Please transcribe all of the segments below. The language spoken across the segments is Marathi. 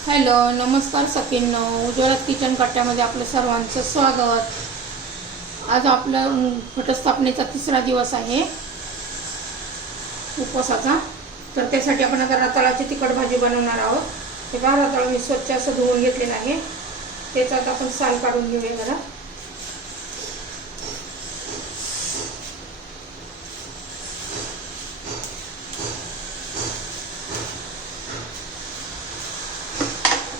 हॅलो नमस्कार सखींनो. उज्ज्वलात किचन कट्ट्यामध्ये आपलं सर्वांचं स्वागत. आज आपलं घटस्थापनेचा तिसरा दिवस आहे. उपवासाचा. तर त्यासाठी आपण आता रताळाची तिखट भाजी बनवणार आहोत. हे पहा रताळ मी स्वच्छ असं धुवून घेतलेलं आहे. त्याच्यात आपण साल काढून घेऊया जरा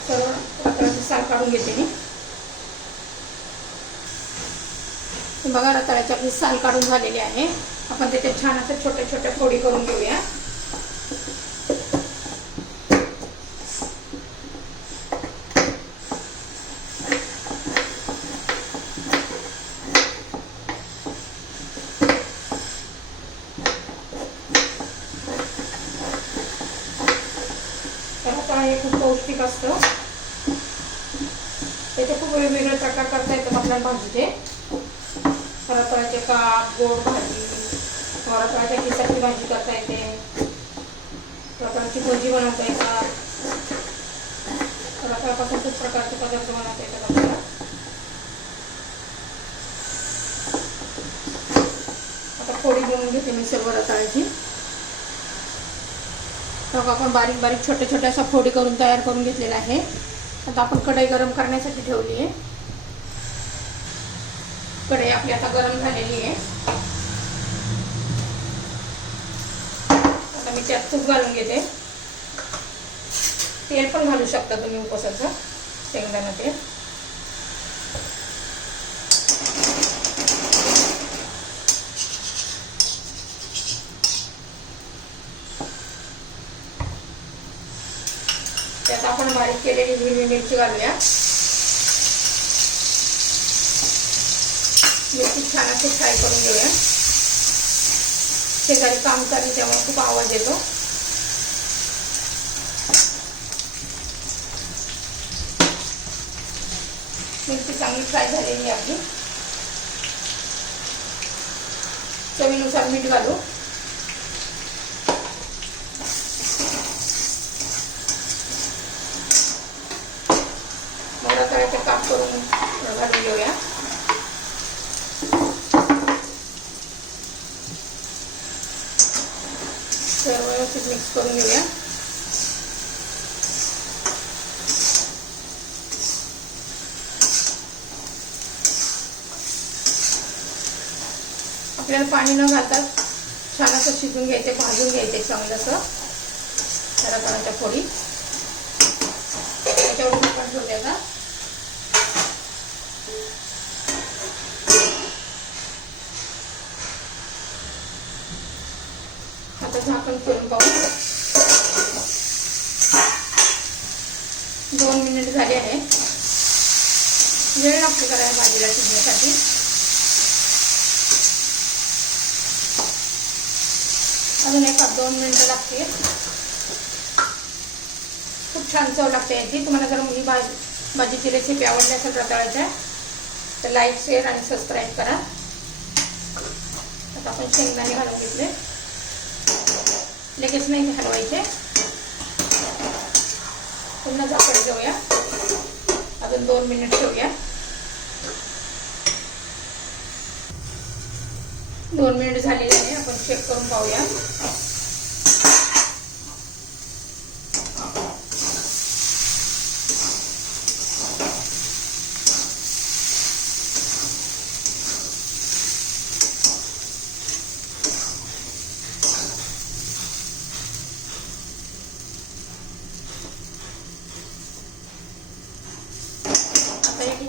सर्व रताळाची साल काढून घेते मी. बघा रताळ्याची आपली साल काढून झालेली आहे. आपण त्याच्यात छान असं छोट्या छोट्या फोडी करून घेऊया. तर हे खूप पौष्टिक असतं. त्याचे खूप वेगवेगळे प्रकार करता येतात आपल्याला भाजीचे रताळ्याचे काप गोड भाजी किंवा रताळ्याच्या किसाची भाजी करता येते. रताळ्याची भजी बनवता येतात. रताळ्यापासून खूप प्रकारचे पदार्थ बनवता येतात आपल्याला. आता फोडी घेऊन घेते मी सर्व रताळ्याची. मग आपण बारीक बारीक छोट्या छोट्या अशा फोडी करून तयार करून घेतलेला आहे आता आपण कढई गरम करण्यासाठी ठेवली आहे. कढई आपली आता गरम झालेली आहे. आता मी त्यात तूप घालून घेते. तेल पण घालू शकता तुम्ही उपसाचं शेंगदाणा तेल. आपण बारीक केलेली हिरवी मिरची घालूया. मिरची छान असे फ्राय करून घेऊया. शेजारी काम चालू त्यामुळे खूप आवाज येतो. मिरची चांगली फ्राय झालेली आपली. चवीनुसार मीठ घालू. मला काम करून घालून घेऊया सर्व व्यवस्थित मिक्स करून घेऊया. आपल्याला पाणी न घालता छान असं शिजून घ्यायचे भाजून घ्यायचे चांगलं असं. जरा पाण्याच्या फोडी. त्याच्यावर आपण ठेवले का? आता झाकण करून पाहू. दोन मिनिट झाले आहे. वेळ लागतो करायला भाजीला शिजण्यासाठी अजून एक दोन मिनिटं लागतील. खूप छान चव लागते याची. तुम्हाला जर मुली भाजी भाजीची रेसिपी आवडली असेल रताळ्याच्या तर लाईक शेअर आणि सबस्क्राईब करा. आता आपण शेंगदाणे घालून घेतले. लगेच नाही हलवायचे पुन्हा झाकण घेऊया अजून दोन मिनिट ठेवूया. दोन मिनिट झालेले आहे आपण चेक करून पाहूया.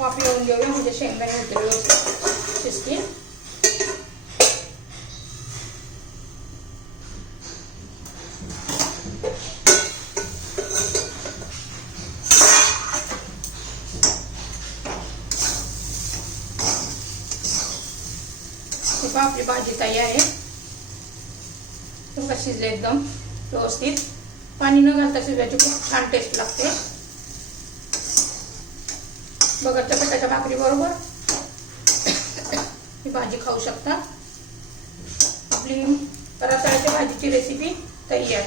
आता एक वाफ येऊन घेऊया म्हणजे शेंगदाणे होते व्यवस्थित शिजतील हे पहा आपली भाजी तयार आहे तुमका शिजले एकदम व्यवस्थित पाणी न घालता शिजवायची खूप छान टेस्ट लागते बघा पिठाच्या भाकरी बरोबर. ही भाजी खाऊ शकता. आपली रताळ्याच्या भाजीची रेसिपी तयार.